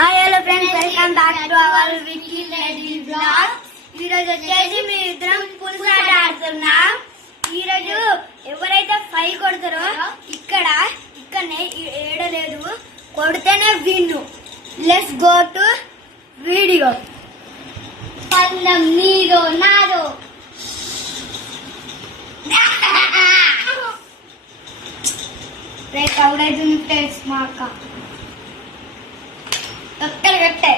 Hi hello friends, welcome back to our Vicky lady blog. ఈ రోజు వచ్చేసి మీ ఇద్దరం పులుసాట ఆడుతున్నాం. ఈ రోజు ఎవరైతే 5 కొడతారో ఇక్కడనే ఏడలేదు, కొడితేనే win. Let's go to video. పల్లం నీదో నాదో. రేపు అవుడైతుంది ఫ్రెండ్స్. మా అక్క కట్టే